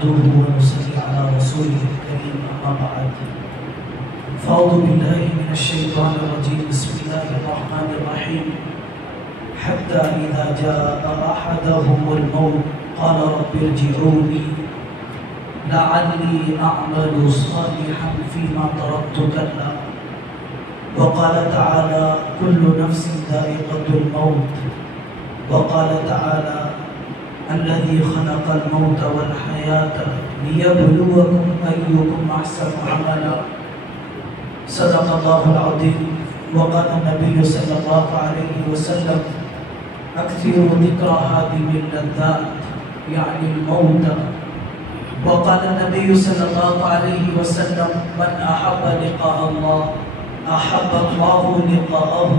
نحمده ونصلي على رسوله الكريم أما بعد فأعوذ بالله من الشيطان الرجيم بسم الله الرحمن الرحيم حتى إذا جاء أحدهم الموت قال رب ارجعوني لعلي أعمل صالحا فيما تركت كلا وقال تعالى كل نفس ذائقة الموت وقال تعالى الذي خلق الموت والحياة ليبلوكم أيكم أحسن عملا صدق الله العظيم وقال النبي صلى الله عليه وسلم أكثروا ذكر هذه اللذات يعني الموت وقال النبي صلى الله عليه وسلم من أحب لقاء الله أحب الله لقاءه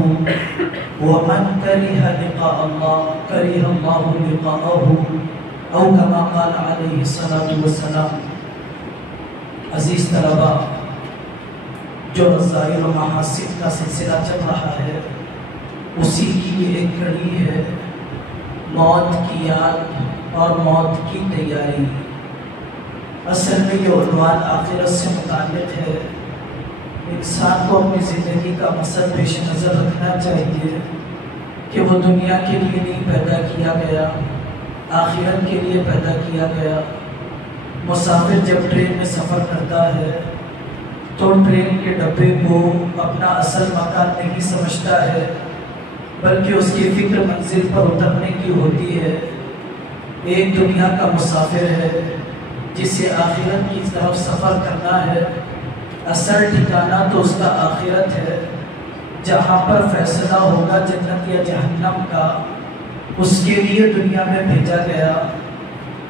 ومن كره لقاء الله كره الله لقاءه أو كما قال عليه الصلاة والسلام. عزیز طلباء، جو رذائل و محاسن کا سلسلہ چل رہا ہے اسی کی ایک کڑی ہے موت کی یاد اور موت کی تیاری. اصل میں یہ عنوان آخرت سے متعلق ہے. انسان کو اپنی زندگی کا مقصد پیش نظر رکھنا چاہیے کہ وہ دنیا کے لیے نہیں پیدا کیا گیا، آخرت کے لیے پیدا کیا گیا. مسافر جب ٹرین میں سفر کرتا ہے تو ٹرین کے ڈبے کو اپنا اصل مکان نہیں سمجھتا ہے، بلکہ اس کی فکر منزل پر اترنے کی ہوتی ہے. ایک دنیا کا مسافر ہے جسے آخرت کی طرف سفر کرنا ہے. اصل ٹھکانہ تو اس کا آخرت ہے، جہاں پر فیصلہ ہوگا جنت یا جہنم کا. اس کے لیے دنیا میں بھیجا گیا.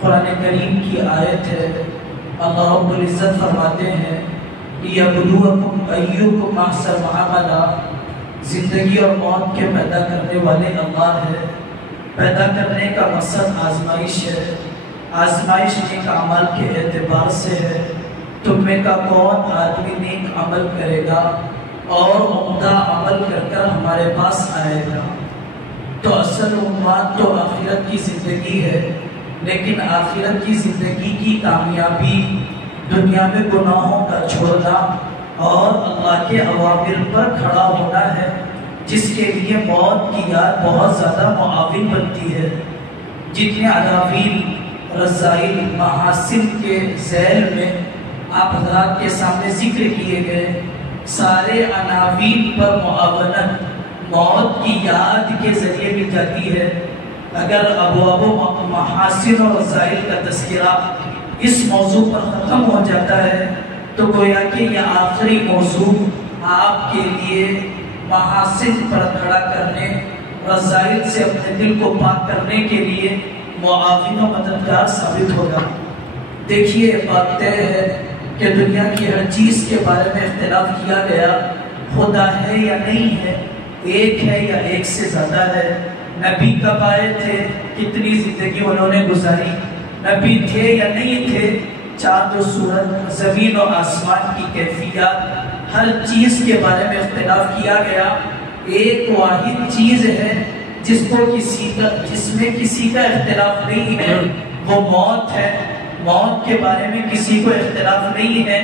قرآن کریم کی آیت ہے، اللہ رب العزت فرماتے ہیں لِيَبْلُوَكُمْ أَيُّكُمْ أَحْسَنُ عَمَلًا. زندگی اور موت کے پیدا کرنے والے اللہ ہے. پیدا کرنے کا مقصد آزمائش ہے. آزمائش نیک اعمال کے اعتبار سے ہے. تم میں کا کون آدمی نیک عمل کرے گا اور عمدہ عمل کر کر ہمارے پاس آئے گا. تو اصل عنوان تو آخرت کی زندگی ہے، لیکن آخرت کی زندگی کی کامیابی دنیا میں گناہوں کا چھوڑنا اور اللہ کے اوامر پر کھڑا ہونا ہے، جس کے لیے موت کی یاد بہت زیادہ معاون بنتی ہے. جتنے عناوین رذائل محاسن کے ذیل میں آپ حضرات کے سامنے ذکر کیے گئے، سارے عناوین پر معاونت موت کی یاد کے ذریعے مل جاتی ہے. اگر ابواب محاسن اور رذائل کا تذکرہ اس موضوع پر ختم ہو جاتا ہے تو گویا کہ یہ آخری موضوع آپ کے لیے محاسن پر کھڑا کرنے، رذائل سے اپنے دل کو پاک کرنے کے لیے معاون و مددگار ثابت ہوگا. دیکھیے، بات طے ہے کہ دنیا کی ہر چیز کے بارے میں اختلاف کیا گیا، خدا ہے یا نہیں ہے، ایک ہے یا ایک سے زیادہ ہے، نبی کب آئے تھے، کتنی زندگی انہوں نے گزاری، نبی تھے یا نہیں تھے، چاند و سورج، زمین و آسمان کی کیفیات، ہر چیز کے بارے میں اختلاف کیا گیا. ایک واحد چیز ہے جس میں کسی کا اختلاف نہیں ہے، وہ موت ہے. موت کے بارے میں کسی کو اختلاف نہیں ہے.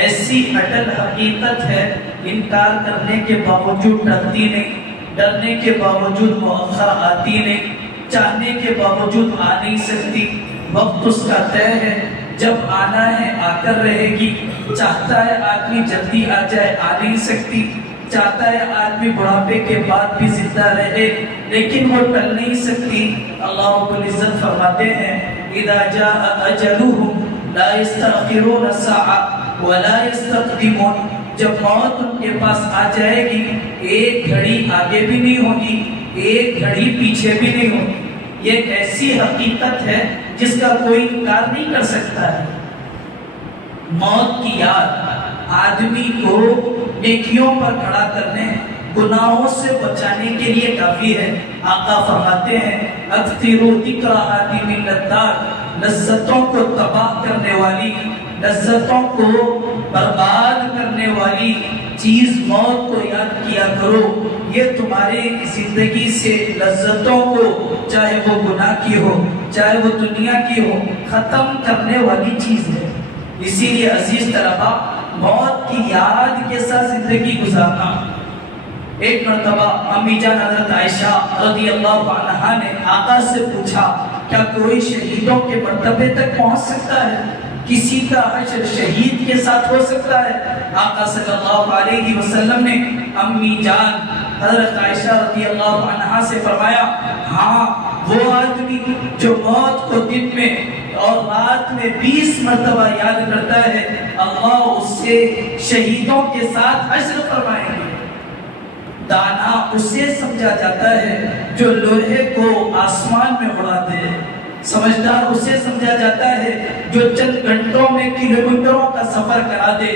ایسی اٹل حقیقت ہے، انکار کرنے کے باوجود ڈرتی نہیں، ڈرنے کے باوجود مؤخر آتی نہیں، چاہنے کے باوجود آ نہیں سکتی. وقت اس کا طے ہے، جب آنا ہے آ کر رہے گی. چاہتا ہے آدمی جلدی آ جائے، آ نہیں سکتی. چاہتا ہے آدمی بڑھاپے کے بعد بھی زندہ رہے، لیکن وہ ٹل نہیں سکتی. اللہ رب العزت فرماتے ہیں اذا جاء اجلهم لا يستأخرون ساعة ولا يستقدمون. جب موت ان کے پاس آ جائے گی، ایک گھڑی آگے بھی نہیں ہوگی، ایک گھڑی پیچھے بھی نہیں ہوگی. یہ ایک ایسی حقیقت ہے جس کا کوئی انکار نہیں کر سکتا ہے. موت کی یاد آدمی کو نیکیوں پر کھڑا کرنے، گناہوں سے بچانے کے لیے کافی ہے. آقا فرماتے ہیں اکثروا ذکر ہذہ اللذات، لذتوں کو تباہ کرنے والی لذتوں کو برباد کرنے والی چیز موت کو یاد کیا کرو. یہ تمہاری زندگی سے لذتوں کو، چاہے وہ گناہ کی ہو چاہے وہ دنیا کی ہو، ختم کرنے والی چیز ہے. اسی لیے عزیز طلبہ، موت کی یاد کے ساتھ زندگی گزارنا. ایک مرتبہ امی جان حضرت عائشہ رضی اللہ عنہا نے آقا سے پوچھا، کیا کوئی شہیدوں کے مرتبے تک پہنچ سکتا ہے؟ کسی کا حشر شہید کے ساتھ ہو سکتا ہے؟ آقا صلی اللہ علیہ وسلم نے امی جان حضرت عائشہ رضی اللہ عنہا سے فرمایا، ہاں، وہ آدمی جو موت کو دن میں اور رات میں 20 مرتبہ یاد کرتا ہے، اللہ اس سے شہیدوں کے ساتھ حشر فرمائیں گے. دانا اسے سمجھا جاتا ہے جو لوہے کو آسمان میں اڑا دے. سمجھدار اسے سمجھا جاتا ہے جو چند گھنٹوں میں کلومیٹروں کا سفر کرا دے.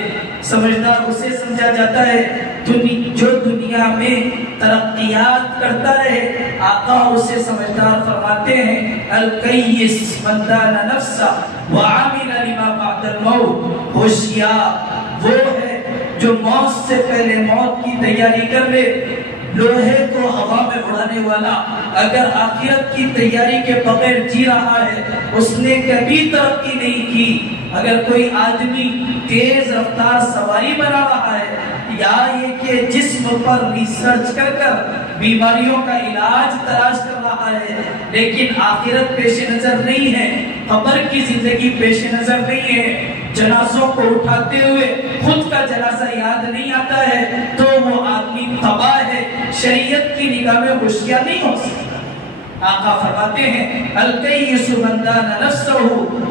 سمجھدار اسے سمجھا جاتا ہے جو دنیا میں ترقیات کرتا رہے. آقا اسے سمجھدار فرماتے ہیں، الکیس من دان نفسہ وعمل لما بعد الموت. ہوشیار وہ ہے جو موت سے پہلے موت کی تیاری کر لے. لوہے کو ہوا میں اڑانے والا اگر آخرت کی تیاری کے بغیر جی رہا ہے، اس نے کبھی ترقی نہیں کی. اگر کوئی آدمی تیز رفتار سواری بنا رہا ہے، یا یہ کہ جسم پر ریسرچ کر کر بیماریوں کا علاج تلاش کر رہا ہے، لیکن آخرت پیش نظر نہیں ہے، قبر کی زندگی پیش نظر نہیں ہے، جنازوں کو اٹھاتے ہوئے خود کا جنازہ یاد نہیں آتا ہے، تو وہ آدمی تباہ ہے، شریعت کی نگاہ میں ہوشیار نہیں ہو سکتا. آقا فرماتے ہیں، الکیس من دان نفسہ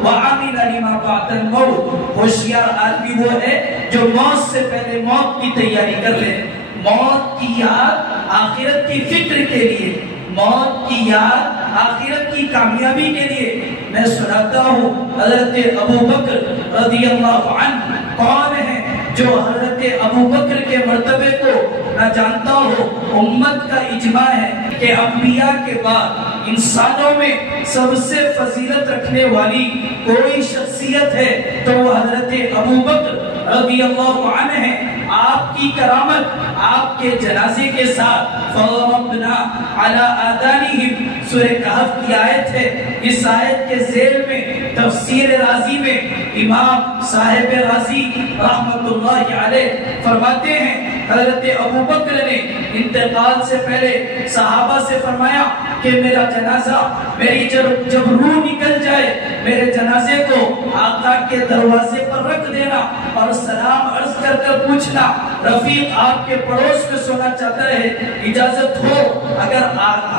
وعمل لما بعد الموت. ہوشیار آدمی وہ ہے جو موت سے پہلے موت کی تیاری کر لے. موت کی یاد آخرت کی فکر کے لیے، موت کی یاد آخرت کی کامیابی کے لیے. میں سناتا ہوں، حضرت ابو بکر رضی اللہ عنہ کون ہے جو حضرت ابو بکر کے مرتبے کو نہ جانتا ہو؟ امت کا اجماع ہے کہ انبیاء کے بعد انسانوں میں سب سے فضیلت رکھنے والی کوئی شخصیت ہے تو وہ حضرت ابو بکر رضی اللہ عنہ ہے. آپ کی کرامت آپ کے جنازے کے ساتھ فَضَرَبْنَا عَلَىٰ آذَانِهِمْ سورہ کہف کی آیت ہے. اس آیت کے ذیل میں تفسیر رازی میں امام صاحب رازی رحمت اللہ علیہ فرماتے ہیں، حضرت ابو بکر نے انتقال سے پہلے صحابہ سے فرمایا کہ میرا جنازہ، میری جب روح نکل جائے، میرے جنازے کو آقا کے دروازے پر رکھ دینا اور سلام عرض کر کر پوچھنا، رفیق آپ کے پڑوس میں سونا چاہتا ہے، اجازت ہو اگر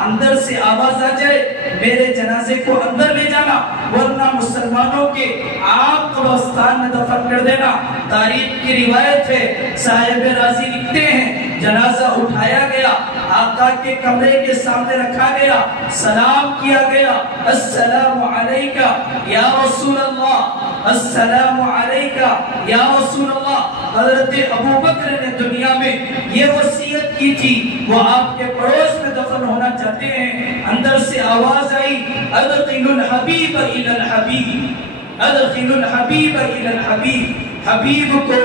اندر سے آواز آ جائے میرے جنازے کو اندر لے جانا، ورنہ مسلمانوں کے عام قبرستان میں دفن کر دینا. تاریخ کی روایت ہے، صاحب رازی لکھتے ہیں، جنازہ اٹھایا گیا، آقا کے کمرے کے سامنے رکھا گیا، سلام کیا گیا، السلام علیکہ یا رسول اللہ، السلام علیکہ یا رسول اللہ. حضرت ابو بکر نے دنیا میں یہ وصیت کی تھی، وہ آپ کے پڑوس میں دفن ہونا چاہتے ہیں. اندر سے آواز آئی، ادخل الحبیب الی الحبیب، ادخل الحبیب الی الحبیب. حبیب کو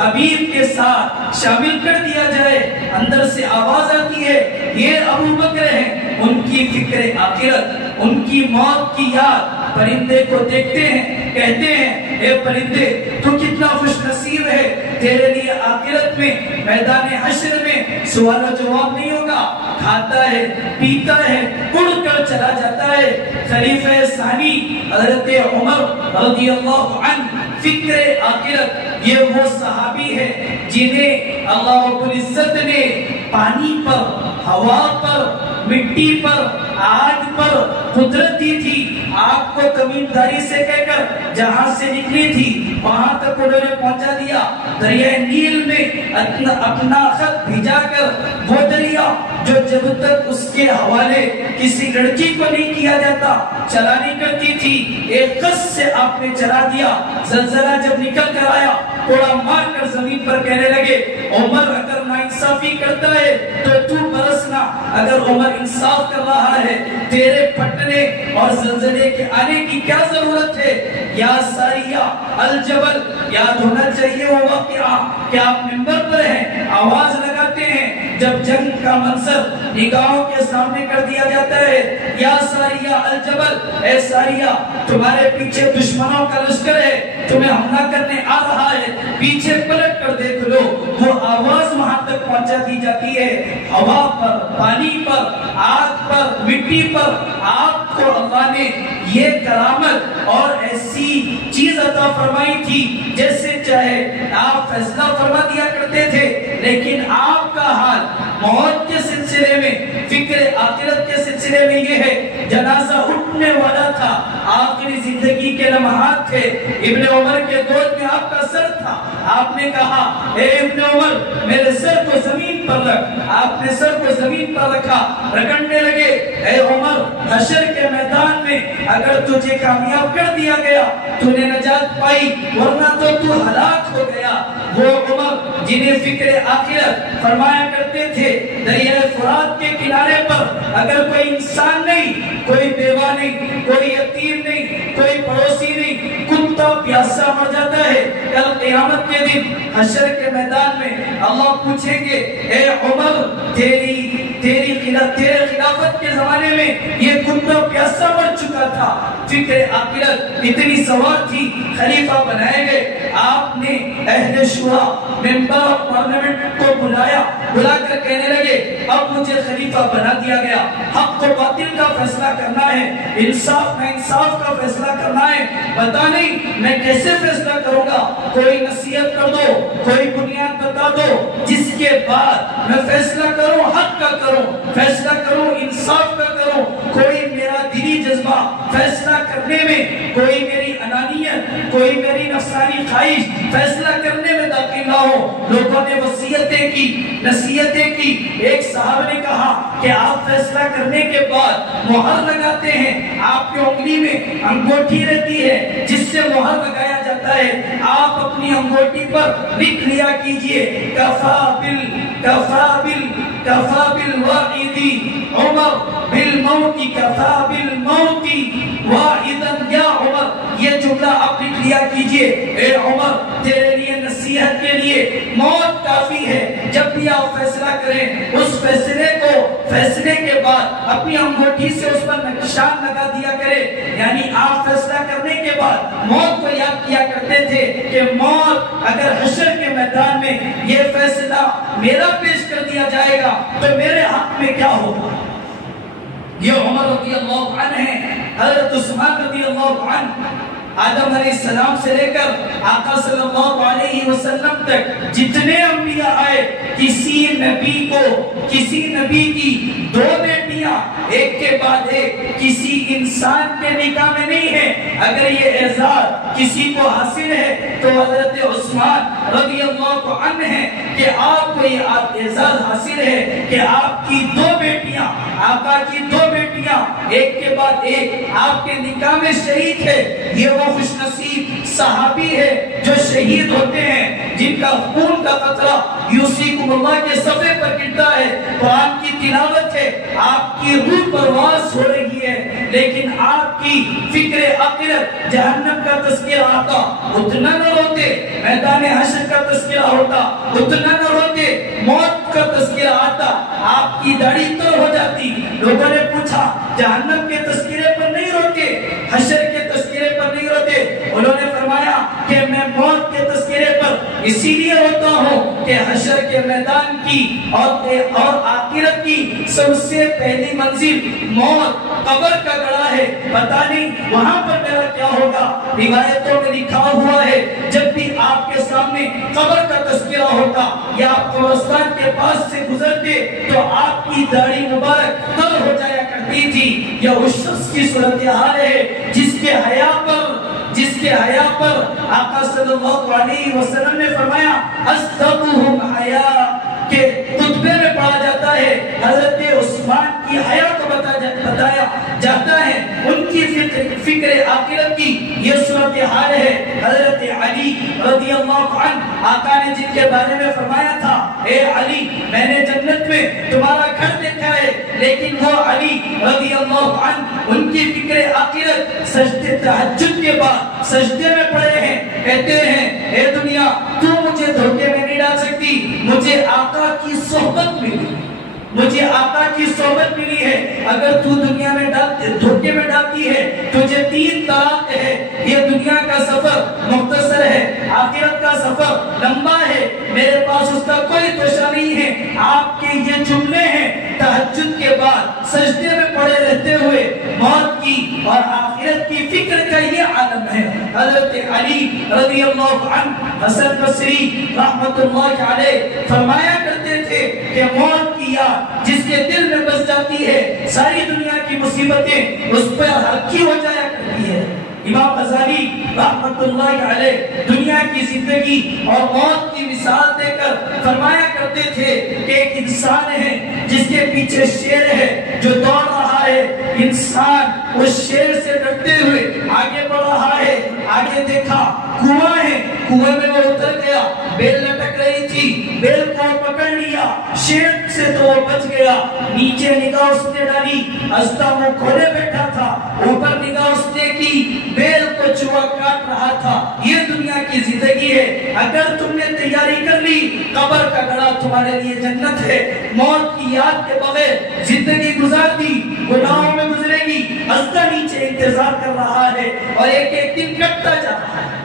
حبیب کے ساتھ شامل کر دیا جائے. اندر سے آواز آتی ہے، یہ ابو بکر ہیں، ان کی فکر آخرت، ان کی موت کی یاد. پرندے کو دیکھتے ہیں، کہتے ہیں، اے پرندے تو کتنا خوش نصیب ہے، تیرے لیے آخرت میں میدان حشر میں سوال و جواب نہیں ہوگا. کھاتا ہے، پیتا ہے، اڑ کر چلا جاتا ہے. خلیفہ ثانی حضرت عمر رضی اللہ عنہ، فکر آخرت، یہ وہ صحابی ہے جنہیں اللہ رب العزت نے پانی پر، ہوا پر، مٹی پر، آگ پر قدرت دی تھی. آپ کو کمینداری سے کہہ کر جہاں سے نکلی تھی وہاں تک انہوں نے پہنچا دیا. دریائے نیل میں اپنا خط بھیجا کر، وہ دریا جو جب تک اس کے حوالے کسی لڑکی کو نہیں کیا جاتا چلا نہیں کرتی تھی، ایک قص سے آپ نے چلا دیا. زلزلہ جب نکل کر آیا، کوڑا مار کر زمین پر کہنے لگے، عمر اگر نہ انصافی کرتا ہے تو تو برسنا. اگر عمر انصاف کر رہا ہے تیرے پھٹنے اور زلزلے کے آنے کی کیا ضرورت ہے؟ یا ساریہ الجبل، یاد ہونا چاہیے وہ واقعہ کہ آپ منبر پر ہیں، آواز لگاتے ہیں جب جنگ کا منظر نگاہوں کے سامنے کر دیا جاتا ہے. یا ساریہ الجبل، اے ساریہ تمہارے پیچھے دشمنوں کا لشکر ہے، تمہیں حملہ کرنے آ رہا ہے، پیچھے پلٹ کر دیکھ لو. وہ آواز وہاں تک پہنچا دی جاتی ہے، ہوا پر، پانی پر، آگ پر، مٹی پر. آپ کو اللہ نے یہ کرامت اور ایسی چیز عطا فرمائی تھی جیسے چاہے آپ فیصلہ فرما دیا کرتے تھے. لیکن آپ کا حال موت کے سلسلے میں، فکر آخرت کے سلسلے میں یہ ہے، جنازہ اٹھنے والا تھا، آخری زندگی کے لمحات تھے. ابن عمر کے گود میں آپ کا سر تھا. آپ نے کہا اے ابن عمر میرے سر کو زمین پر رکھ. آپ نے سر کو زمین پر رکھا، رگڑنے لگے. اے عمر حشر کے میدان میں اگر تجھے کامیاب کر دیا گیا تو نے نجات پائی، ورنہ تو ہلاک ہو گیا. وہ عمر جنہیں فکر آخرت فرمایا کرتے تھے، دریائے فرات کے کنارے پر اگر کوئی انسان نہیں، کوئی بیوہ نہیں، کوئی یتیم نہیں، کوئی پڑوسی نہیں، کتا پیاسا مر جاتا ہے، کل قیامت کے دن حشر کے میدان میں اللہ پوچھیں گے اے عمر تیرے خلافت کے زمانے میں یہ کتا پیاسا مر چکا تھا. فکر آخرت اتنی سوار تھی، خلیفہ بنائے گئے. آپ نے اہل شورا ممبر پارلیمنٹ کو بلا کر کہنے لگے اب مجھے خلیفہ بنا دیا گیا، حق و باطل کا فیصلہ کرنا ہے، انصاف میں انصاف کا فیصلہ کرنا ہے. پتہ نہیں میں کیسے فیصلہ کروں گا، کوئی نصیحت کر دو، کوئی بنیاد بتا دو جس کے بعد میں فیصلہ کروں، حق کا کروں، فیصلہ کروں، انصاف کا کروں. کوئی میرا دلی جذبہ فیصلہ کرنے میں، کوئی میری انانیت، کوئی میری نفسانی خواہش فیصلہ کرنے میں داخل نہ ہو. لوگوں نے وصیتیں کی، نصیحتیں کی. ایک صاحب نے کہا کہ آپ فیصلہ کرنے کے بعد مہر لگاتے ہیں، آپ کی انگلی میں انگوٹھی رہتی ہے جس سے مہر لگایا جاتا ہے. آپ اپنی انگوٹھی پر لکھ لیا کیجئے کفا بالواحد عمر بالموت، کفا بالموت واحدا یا عمر. یہ جملہ آپ لکھ لیا کیجئے اے عمر تیرے لیے نصیحت کے لیے موت کافی ہے. جب بھی آپ فیصلہ کریں اس فیصلے کے بعد اپنی انگوٹھی سے اس پر نقشان لگا دیا کرے. یعنی آپ فیصلہ کرنے کے بعد موت کو یاد کیا کرتے تھے کہ موت اگر حشر کے میدان میں یہ فیصلہ میرا پیش کر دیا جائے گا تو میرے حق میں کیا ہوگا. یہ عمر رضی اللہ عنہ ہیں. حضرت عثمان رضی اللہ عنہ آدم علیہ السلام سے لے کر آقا صلی اللہ علیہ وسلم تک جتنے انبیاء آئے، کسی نبی کی دو بیٹیاں ایک کے بعد ایک کسی انسان کے نکاح میں نہیں ہے. اگر یہ اعزاز کسی کو حاصل ہے تو حضرت عثمان رضی اللہ عنہ ہیں کہ آپ کو یہ اعزاز حاصل ہے کہ آپ کی دو بیٹیاں، آقا کی دو بیٹیاں ایک کے بعد ایک آپ کے نکاح میں شریک ہے. یہ وہ خوش نصیب صحابی ہے جو شہید ہوتے ہیں، جن کا خون کا قطرہ یوسیکم اللہ کے صفحے پر گرتا ہے، قرآن کی تلاوت ہے، آپ کی روح پرواز ہو رہی ہے، لیکن آپ کی فکر آخرت جہنم کا تذکرہ آتا اتنا نہ روتے، میدان حشر کا تذکرہ ہوتا اتنا نہ روتے، موت کا تذکرہ آتا آپ کی داڑھی تر ہو جاتی. لوگوں نے پوچھا جہنم کے تذکرے پر نہیں روتے، حشر کے تذکرے پر نہیں روتے. انہوں نے فرمایا کہ میں موت کے تذکرے پر اسی لیے روتا ہوں کہ حشر کے میدان کی اور آخرت کی سب سے پہلی منزل موت، قبر کا گڑھا ہے. پتہ نہیں وہاں پر میرا کیا ہوگا. روایتوں میں لکھا ہوا ہے جب بھی آپ کے سامنے قبر کا تذکرہ ہوتا یا آپ قبرستان کے پاس سے گزرتے تو آپ کی داڑھی مبارک تر ہو جایا کرتی تھی. یہ اس شخص کی صورتحال ہے جس کے حیا پر آقا صلی اللہ علیہ وسلم نے فرمایا اصدقہم حیا کہ خطبے میں پڑھا جاتا ہے. حضرت عثمان کی حیا کو بتایا جاتا ہے، ان کی فکر آخرت کی یہ صورتحال ہے. حضرت علی رضی اللہ عنہ آقا نے جن کے بارے میں فرمایا تھا اے علی میں نے جنت میں تمہارا گھر دیکھا ہے، لیکن وہ علی رضی اللہ عنہ ان کی فکر آخرت سجدے تہجد کے بعد سجدے میں پڑے ہیں، کہتے ہیں اے دنیا تو مجھے دھوکے میں نہیں ڈال سکتی، مجھے آقا کی صحبت ملی، مجھے آقا کی صحبت ملی ہے، اگر تو دنیا میں دھوکے میں ڈالتی ہے تجھے 3 طلاق ہے، یہ دنیا کا سفر مختصر ہے، آخرت کا سفر لمبا ہے، میرے پاس اس کا کوئی توشہ نہیں ہے۔ آپ کے یہ جملے ہیں تہجد کے بعد سجدے میں پڑے رہتے ہوئے موت کی اور آخرت کی فکر کا یہ عالم ہے۔ حضرت علی رضی اللہ عنہ حسن بصری رحمت اللہ علیہ فرمایا کرتے تھے کہ موت کی یاد جس کے دل میں بس جاتی ہے ساری دنیا کی مصیبتیں اس پر ہلکی ہو جایا کرتی ہے۔ امام غزالی رحمت اللہ علیہ دنیا کی زندگی اور موت کی مثال دے کر فرمایا کرتے تھے کہ ایک انسان ہے جس کے پیچھے شیر ہے جو دوڑ رہا ہے، انسان اس شیر سے ڈرتے ہوئے آگے بڑھ رہا ہے، آگے دیکھا کنواں ہے، کنویں میں وہ اتر گیا، بیل لٹک رہی تھی، بیل کو پکڑ لیا، شیر سے تو وہ بچ گیا، نیچے نگاہ اس نے ڈالی، ہنستا منہ کھولے بیٹھا تھا، اوپر نگاہ اس نے کی، بیل کو چوہا کاٹ رہا تھا۔ یہ دنیا کی زندگی ہے، اگر تم نے تیاری کر لی قبر کا گڑھا تمہارے لیے جنت ہے۔ موت کی یاد کے بغیر زندگی گزار دی، گناہوں میں گزرے گی، ہنستا نیچے انتظار کر رہا ہے اور ایک ایک دن کٹتا جا رہا ہے،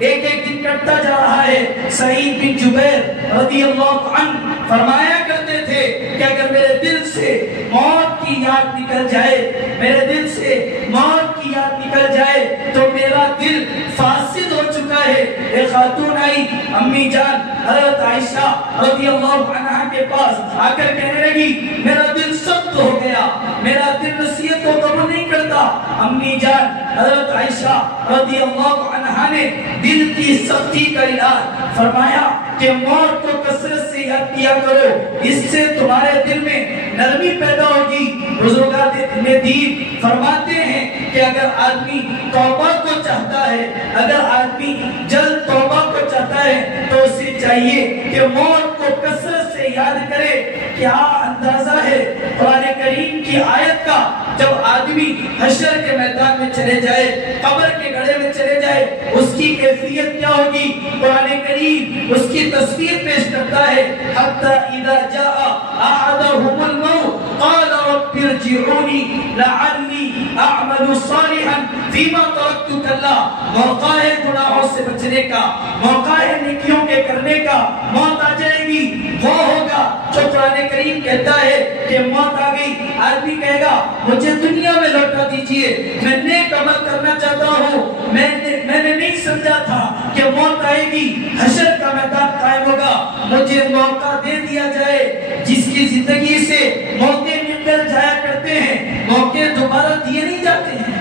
ایک ایک دن کٹتا جا رہا ہے۔ سعید بن جبیر رضی اللہ عنہ فرمایا کرتے تھے کہ اگر میرے دل سے موت کی یاد نکل جائے، میرے دل سے موت کی یاد نکل جائے تو میرا دل فاسد ہو چکا ہے۔ ایک خاتون آئی امی جان حضرت عائشہ رضی اللہ عنہ کے پاس آ کر کہنے لگی میرا دل سخت ہو گیا، میرا دل نصیحت کو قبول نہیں کرتا۔ امی جان حضرت عائشہ رضی اللہ عنہ نے دل کی سختی کا علاج فرمایا کہ موت کو کثرت سے یاد کیا کرو، اس سے تمہارے دل میں نرمی پیدا ہوگی۔ بزرگان دین فرماتے ہیں کہ اگر آدمی توبہ کو چاہتا ہے، اگر آدمی جلد توبہ کو چاہتا ہے تو اسے چاہیے کہ موت کو کثرت سے یاد کرے۔ کیا اندازہ ہے قرآن کریم کی آیت کا، جب آدمی حشر کے میدان میں چلے جائے، قبر کے گڑھے میں چلے جائے، اس کی کیفیت کیا ہوگی؟ قرآن کریم اس کی تصویر پیش کرتا ہے، حتی اذا جاء احدهم الموت قال رب ارجعونی لعلی اعمل صالحا فیما ترکت کلا۔ موقع ہے گناہوں سے بچنے کا، موقع ہے نیکیوں کے کرنے کا، موت آ جائے گی، وہ ہوگا جو قرآن کریم کہتا ہے کہ موت آ گئی، آدمی کہے گا مجھے دنیا میں لوٹا دیجئے، میں نیک عمل کرنا چاہتا ہوں، میں نے نہیں سمجھا تھا کہ موت آئے گی، حشر کا میدان قائم ہوگا، مجھے موقع دے دیا جائے۔ جس کی زندگی سے موقع نکل جایا کرتے ہیں، موقع دوبارہ دیے نہیں جاتے ہیں،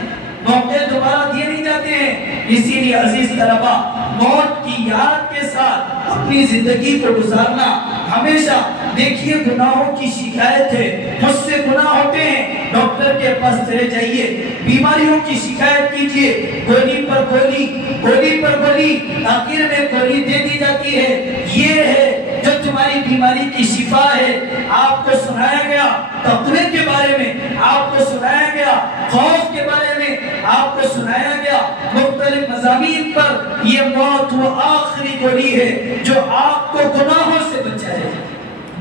موقع دوبارہ دیے نہیں جاتے ہیں۔ اسی لیے عزیز طلبہ موت کی یاد کے ساتھ اپنی زندگی کو گزارنا ہمیشہ۔ دیکھیے گناہوں کی شکایت ہے، مجھ سے گناہ ہوتے ہیں، ڈاکٹر کے پاس چلے جائیے، بیماریوں کی شکایت کیجئے، گولی پر گولی، گولی پر گولی، آخر میں گولی دے دی جاتی ہے۔ یہ ہے جو تمہاری بیماری کی شفا ہے۔ آپ کو سنایا گیا تقوی کے بارے میں، آپ کو سنایا گیا خوف کے بارے میں، آپ کو سنایا گیا مختلف مضامین پر۔ یہ موت وہ آخری گولی ہے جو آپ کو گناہوں سے بچائے گی،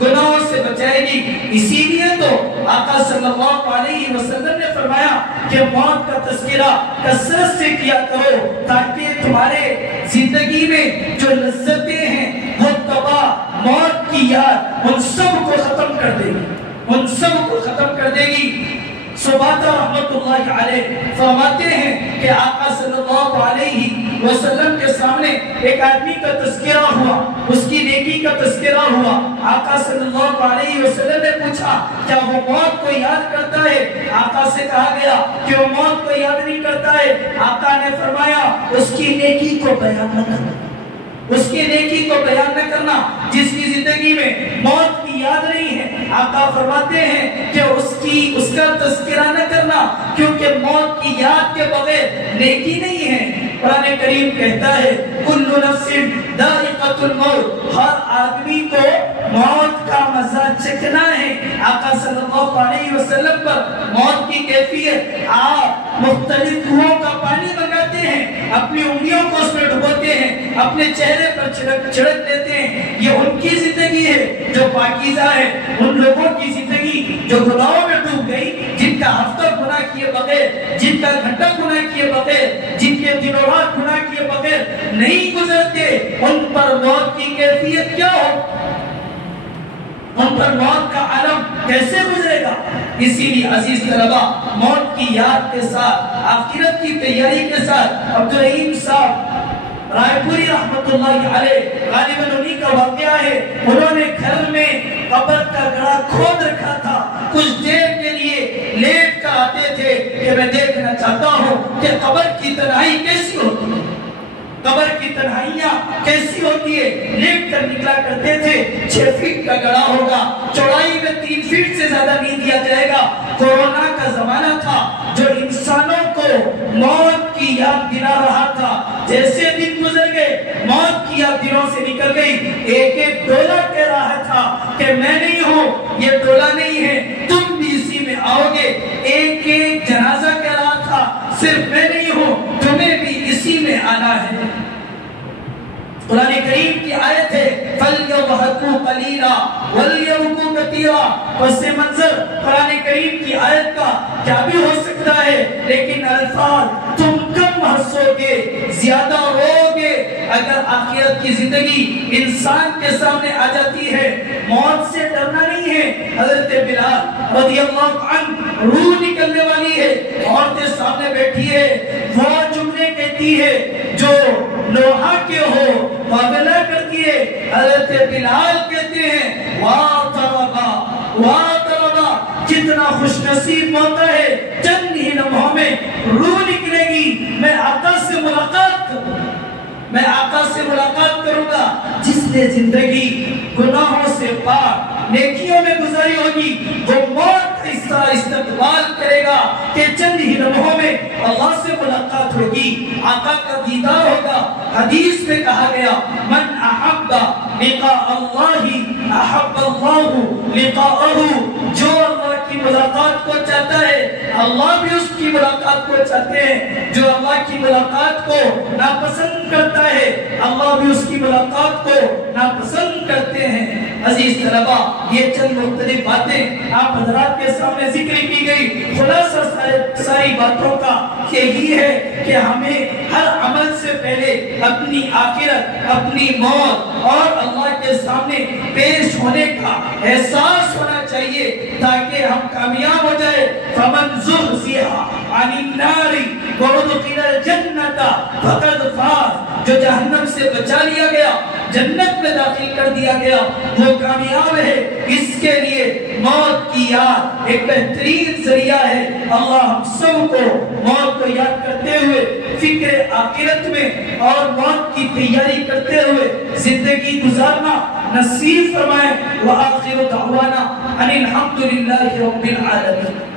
گناہوں سے بچائے گی۔ اسی لیے تو آقا صلی اللہ علیہ وسلم نے فرمایا کہ موت کا تذکرہ کثرت سے کیا کرو تاکہ تمہارے زندگی میں جو لذتیں ہیں وہ تباہ، موت کی یاد ان سب کو ختم کر دے گی، ان سب کو ختم کر دے گی۔ سباتہ رحمت اللہ علیہ فرماتے ہیں کہ آقا صلی اللہ علیہ وسلم کے سامنے ایک آدمی کا تذکرہ ہوا، اس کی نیکی کا تذکرہ ہوا۔ آقا صلی اللہ علیہ وسلم نے پوچھا کیا وہ موت کو یاد کرتا ہے؟ آقا سے کہا گیا کہ وہ موت کو یاد نہیں کرتا ہے۔ آقا نے فرمایا اس کی نیکی کو بیان نہ کرنا، اس کی نیکی کو بیان نہ کرنا جس کی زندگی میں موت کی یاد نہیں ہے۔ آقا فرماتے ہیں کہ اس کا تذکرہ نہ کرنا کیونکہ موت کی یاد کے بغیر نیکی نہیں ہے۔ قرآن کریم کہتا ہے کل نفس ذائقۃ الموت، ہر آدمی کو موت کا مزہ چکھنا ہے۔ آقا صلی اللہ علیہ وسلم پر موت کی کیفیت، آپ مختلف کنوؤں کا پانی منگاتے ہیں، اپنی انگلیوں کو اس میں ڈبوتے ہیں، اپنے چہرے پر چھڑک لیتے ہیں۔ یہ ان کی زندگی ہے جو پاکیزہ ہے، ان لوگوں کی زندگی جو گناہوں میں ڈوب گئی، جن کا ہفتہ گناہ کیے بغیر، جن کا گھنٹہ گناہ کیے بغیر، جن کے دنوں رات گناہ کیے بغیر نہیں گزرتے، ان پر موت کی کیفیت کیا ہو، ان پر موت کا عالم کیسے گزرے گا؟ اسی لیے عزیز طلبہ، موت کی یاد کے ساتھ، آخرت کی تیاری کے ساتھ، عبدالرحیم صاحب رائے پوری رحمت اللہ علیہ، غالباً انہی کا واقعہ ہے، انہوں نے گھر میں قبر کا گڑھا کھود رکھا تھا، کچھ دیر کے لیے لیٹ کر آتے تھے کہ میں دیکھنا چاہتا ہوں کہ قبر کی تنہائی کیسی ہوتی ہے، قبر کی تنہائیاں کیسی ہوتی ہے۔ لیٹ کر نکلا کرتے تھے، 6 فٹ کا گڑھا ہوگا، چوڑائی میں 3 فٹ سے زیادہ نہیں دیا جائے گا۔ کورونا کا زمانہ تھا جو انسانوں کو موت کی یاد دلا رہا تھا، جیسے دن گزر گئے موت کی یاد دلوں سے نکل گئی۔ ایک ایک ڈولا کہہ رہا تھا کہ میں نہیں ہوں، یہ ڈولا نہیں ہے، تم بھی اسی میں آؤ گے۔ ایک ایک جنازہ کہہ رہا تھا صرف میں نہیں ہوں، تمہیں بھی اسی میں آنا ہے۔ قرآن کریم کی آیت ہے فَلْيَضْحَكُوا قَلِيلًا وَلْيَبْكُوا كَثِيرًا۔ پس منظر قرآن کریم کی آیت کا کیا بھی ہو سکتا ہے، لیکن الفاظ تم کم ہنسو گے، زیادہ رو گے۔ اگر آخرت کی زندگی انسان کے سامنے آ جاتی ہے، موت سے ڈرنا نہیں ہے۔ حضرت بلال رضی اللہ عنہ روح نکلنے والی ہے، عورتیں سامنے بیٹھی ہے، وہ جملے کہتی ہے جو لوہا کے ہو، مقابلہ کرتی ہے۔ حضرت بلال کہتے ہیں واہ طلبہ، واہ طلبہ، کتنا خوش نصیب ہوتا ہے، چند ہی لمحوں میں روح نکلے گی، میں آقا سے ملاقات کروں، میں آقا سے ملاقات کروں گا۔ جس نے زندگی گناہوں سے پاک نیکیوں میں گزاری ہوگی، وہ موت کا اس طرح استقبال کرے گا کہ چند ہی لمحوں میں اللہ سے ملاقات ہوگی، آقا کا دیدار ہوگا۔ حدیث میں کہا گیا من احب لقاء اللہ احب اللہ لقاءہ، جو اللہ کی ملاقات کو چاہتا ہے اللہ بھی اس کی ملاقات کو چاہتے ہیں، جو اللہ کی ملاقات کو ناپسند کرتا ہے اللہ بھی اس کی ملاقات کو ناپسند کرتے ہیں۔ عزیز طلبہ، یہ چند مختلف باتیں آپ حضرات کے سامنے ذکر کی گئی۔ خلاصہ ساری باتوں کا یہی ہے کہ ہمیں ہر عمل سے پہلے اپنی آخرت، اپنی موت اور اللہ کے سامنے پیش ہونے کا احساس ہونا چاہیے تاکہ ہم کامیاب ہو جائے۔ فَمَنْ زُحْزِحَ عَنِ النَّارِ وَأُدْخِلَ الْجَنَّةَ فَقَدْ فَازَ، جو جہنم سے بچا لیا گیا، جنت میں داخل کر دیا گیا، وہ کامیاب ہے۔ اس کے لیے موت کی یاد ایک بہترین ذریعہ ہے۔ اللہ ہم سب کو موت کو یاد کرتے ہوئے فکر آخرت میں اور موت کی تیاری کرتے ہوئے زندگی گزارنا نصیب فرمائے۔ وآخر دعوانا ان الحمد للہ رب العالمین۔